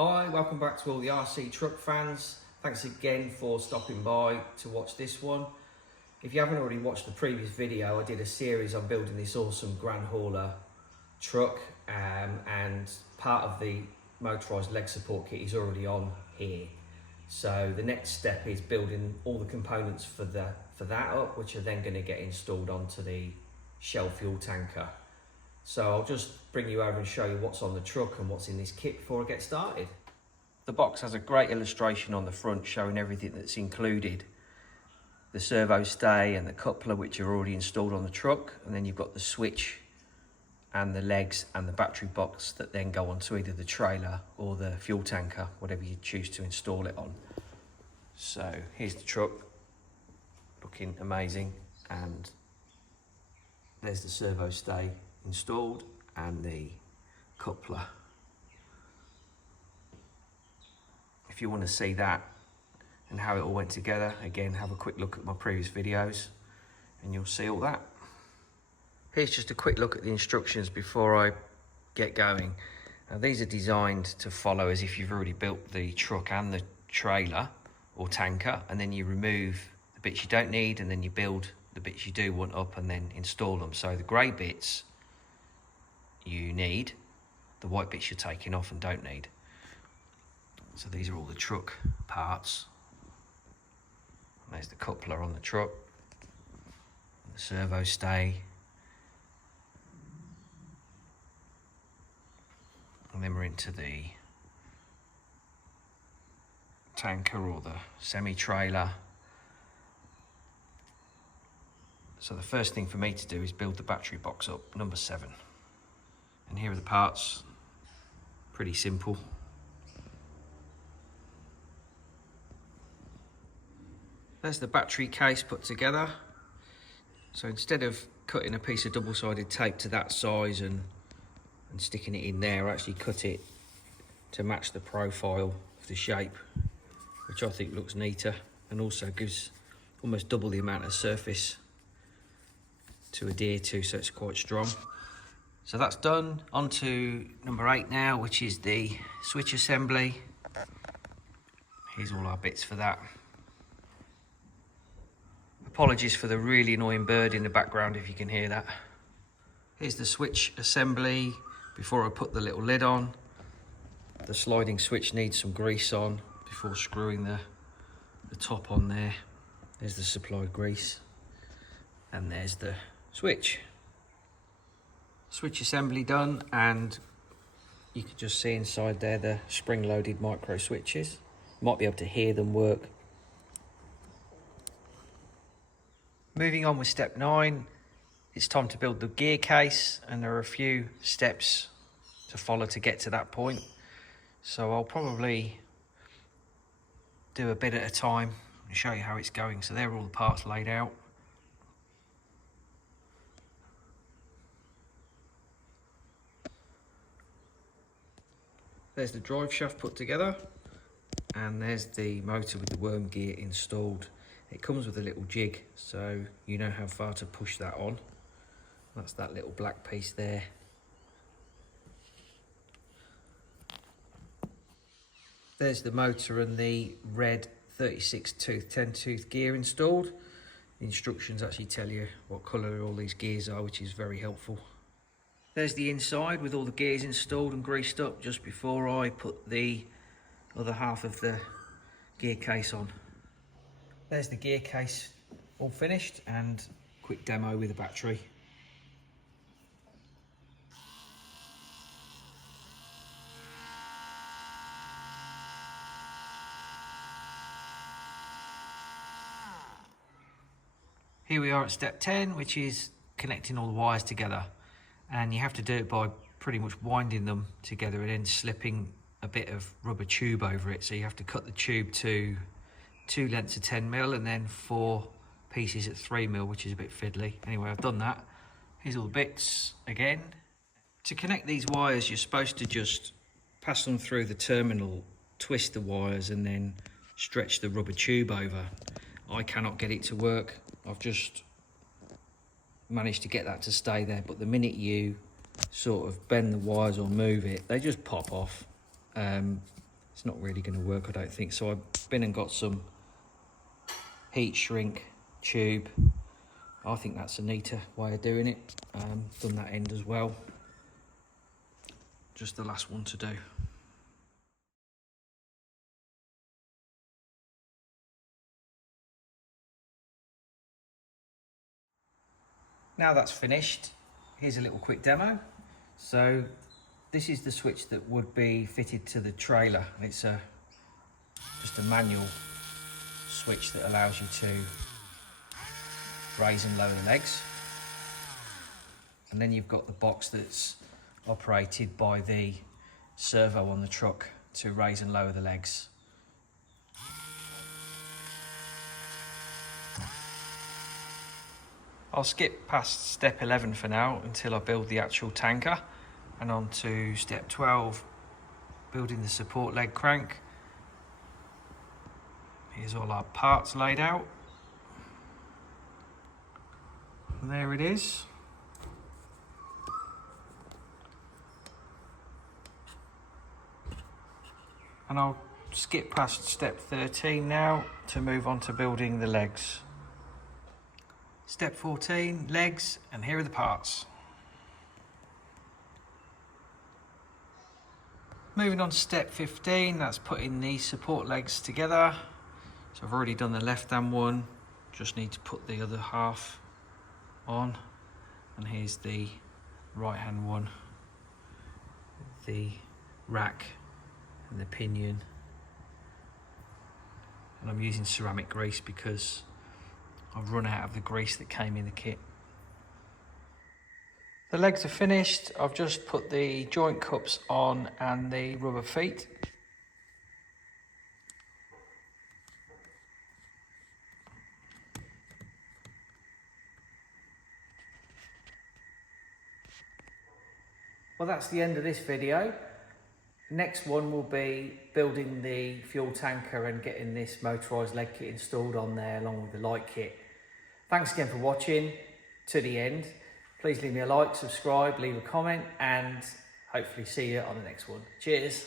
Hi, welcome back to all the RC truck fans. Thanks again for stopping by to watch this one. If you haven't already watched the previous video, I did a series on building this awesome Grand Hauler truck, and part of the motorised leg support kit is already on here. So the next step is building all the components for that up, which are then going to get installed onto the Shell fuel tanker. So I'll just bring you over and show you what's on the truck and what's in this kit before I get started. The box has a great illustration on the front showing everything that's included. The servo stay and the coupler, which are already installed on the truck, and then you've got the switch and the legs and the battery box that then go onto either the trailer or the fuel tanker, whatever you choose to install it on. So here's the truck, looking amazing, and there's the servo stay installed and the coupler. If you want to see that and how it all went together, again, have a quick look at my previous videos and you'll see all that. Here's just a quick look at the instructions before I get going. Now, these are designed to follow as if you've already built the truck and the trailer or tanker, and then you remove the bits you don't need and then you build the bits you do want up and then install them. So the grey bits you need, the white bits you're taking off and don't need. So these are all the truck parts. And there's the coupler on the truck, the servo stay, and then we're into the tanker or the semi-trailer. So the first thing for me to do is build the battery box up, number 7. And here are the parts, pretty simple. There's the battery case put together. So instead of cutting a piece of double-sided tape to that size and sticking it in there, I actually cut it to match the profile of the shape, which I think looks neater and also gives almost double the amount of surface to adhere to, so it's quite strong. So that's done. On to number 8 now, which is the switch assembly. Here's all our bits for that. Apologies for the really annoying bird in the background if you can hear that. Here's the switch assembly before I put the little lid on. The sliding switch needs some grease on before screwing the top on there. There's the supplied grease, and there's the switch. Switch assembly done, and you can just see inside there the spring-loaded micro switches. You might be able to hear them work. Moving on with step 9, it's time to build the gear case, and there are a few steps to follow to get to that point. So I'll probably do a bit at a time and show you how it's going. So there are all the parts laid out. There's the drive shaft put together, and there's the motor with the worm gear installed. It comes with a little jig, so you know how far to push that on. That's that little black piece there. There's the motor and the red 36 tooth, 10 tooth gear installed. The instructions actually tell you what colour all these gears are, which is very helpful. There's the inside with all the gears installed and greased up just before I put the other half of the gear case on. There's the gear case all finished, and quick demo with the battery. Here we are at step 10, which is connecting all the wires together. And you have to do it by pretty much winding them together and then slipping a bit of rubber tube over it. So you have to cut the tube to 2 lengths of 10mm and then 4 pieces at 3mm, which is a bit fiddly. Anyway, I've done that. Here's all the bits again. To connect these wires, you're supposed to just pass them through the terminal, twist the wires, and then stretch the rubber tube over. I cannot get it to work. I've just managed to get that to stay there, but the minute you sort of bend the wires or move it, they just pop off. it's not really going to work, I don't think. So I've been and got some heat shrink tube. I think that's a neater way of doing it. Done that end as well. Just the last one to do. Now that's finished, here's a little quick demo. So this is the switch that would be fitted to the trailer. It's just a manual switch that allows you to raise and lower the legs. And then you've got the box that's operated by the servo on the truck to raise and lower the legs. I'll skip past step 11 for now until I build the actual tanker, and on to step 12, building the support leg crank. Here's all our parts laid out. And there it is. And I'll skip past step 13 now to move on to building the legs. Step 14, legs, and here are the parts. Moving on to step 15, that's putting the support legs together. So I've already done the left hand one, just need to put the other half on. And here's the right hand one, the rack and the pinion. And I'm using ceramic grease because I've run out of the grease that came in the kit. The legs are finished. I've just put the joint cups on and the rubber feet. Well, that's the end of this video. Next one will be building the fuel tanker and getting this motorised leg kit installed on there along with the light kit. Thanks again for watching to the end. Please leave me a like, subscribe, leave a comment, and hopefully see you on the next one. Cheers.